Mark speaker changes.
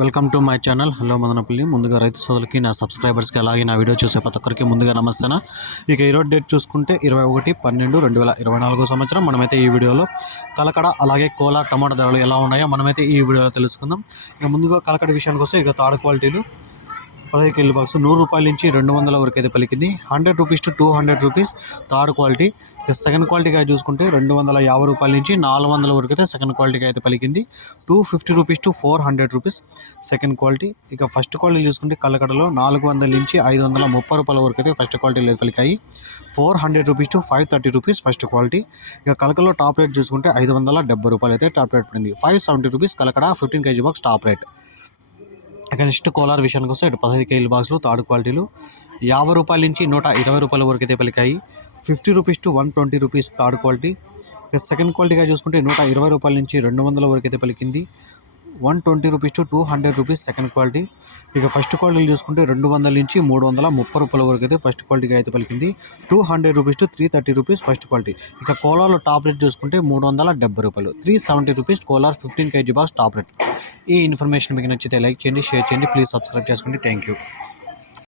Speaker 1: Welcome to my channel. Hello Madanapalle. ముందుగా రైతు సోదరులకి నా సబ్స్క్రైబర్స్కి అలాగే నా వీడియో చూసే ప్రతి ఒక్కరికి ముందుగా నమస్తేన. ఇక ఈరోజు డేట్ చూసుకుంటే ఇరవై ఒకటి పన్నెండు రెండు వేల ఇరవై నాలుగో సంవత్సరం. మనమైతే ఈ వీడియోలో కలకడ అలాగే కోలా టమాటా ధరలు ఎలా ఉన్నాయో మనమైతే ఈ వీడియోలో తెలుసుకుందాం. ఇక ముందుగా కలకడ విషయానికి వస్తే ఇక తాడు క్వాలిటీలు పదహైదు కిలో బాక్స్. నూరు రూపాయల నుంచి రెండు వందల వరకు అయితే పలికింది. Hundred rupees to two hundred rupees. Third quality. ఇక సెకండ్ క్వాలిటీగా చూసుకుంటే రెండు వందల యాభై రూపాయల నుంచి నాలుగు వందల వరకు అయితే సెకండ్ క్వాలిటీగా అయితే పలికింది. Two fifty rupees to four hundred rupees. Second quality. ఇక ఫస్ట్ క్వాలిటీ చూసుకుంటే కలకడలో నాలుగు వందల నుంచి ఐదు వందల ముప్పై రూపాయల వరకు అయితే ఫస్ట్ క్వాలిటీలో పలికాయి. Four hundred rupees to five thirty rupees first quality. ఇక కలకలో టాప్ రేట్ చూసుకుంటే ఐదు వందల డెబ్బై రూపాయలు అయితే టాప్ రేట్ పడింది. Five seventy rupees Kalakada fifteen KG box top rate. ఇక నెక్స్ట్ కోలార్ విషయానికి వస్తే ఇటు పదహైదు కేజీల బాక్సులు థర్డ్ క్వాలిటీలు. యాభై రూపాయల నుంచి నూట ఇరవై రూపాయల వరకు అయితే పలికాయి. Fifty rupees to one twenty rupees third quality. Second క్వాలిటీగా చూసుకుంటే నూట ఇరవై రూపాయల నుంచి రెండు వందల వరకు అయితే పలికింది. One twenty rupees to two hundred rupees second quality. ఇక ఫస్ట్ క్వాలిటీ చూసుకుంటే రెండు వందల నుంచి మూడు వందల ముప్పై రూపాయల వరకు అయితే ఫస్ట్ క్వాలిటీగా అయితే పలికింది. Two hundred rupees to three thirty rupees first quality. ఇక కోలాలో టాప్ రేట్ చూసుకుంటే మూడు వందల డెబ్బై రూపాయలు. Three seventy rupees Kolar fifteen KG box top rate. ఈ ఇన్ఫర్మేషన్ మీకు నచ్చితే లైక్ చేయండి షేర్ చేయండి ప్లీజ్ సబ్స్క్రైబ్ చేసుకోండి థ్యాంక్ యూ.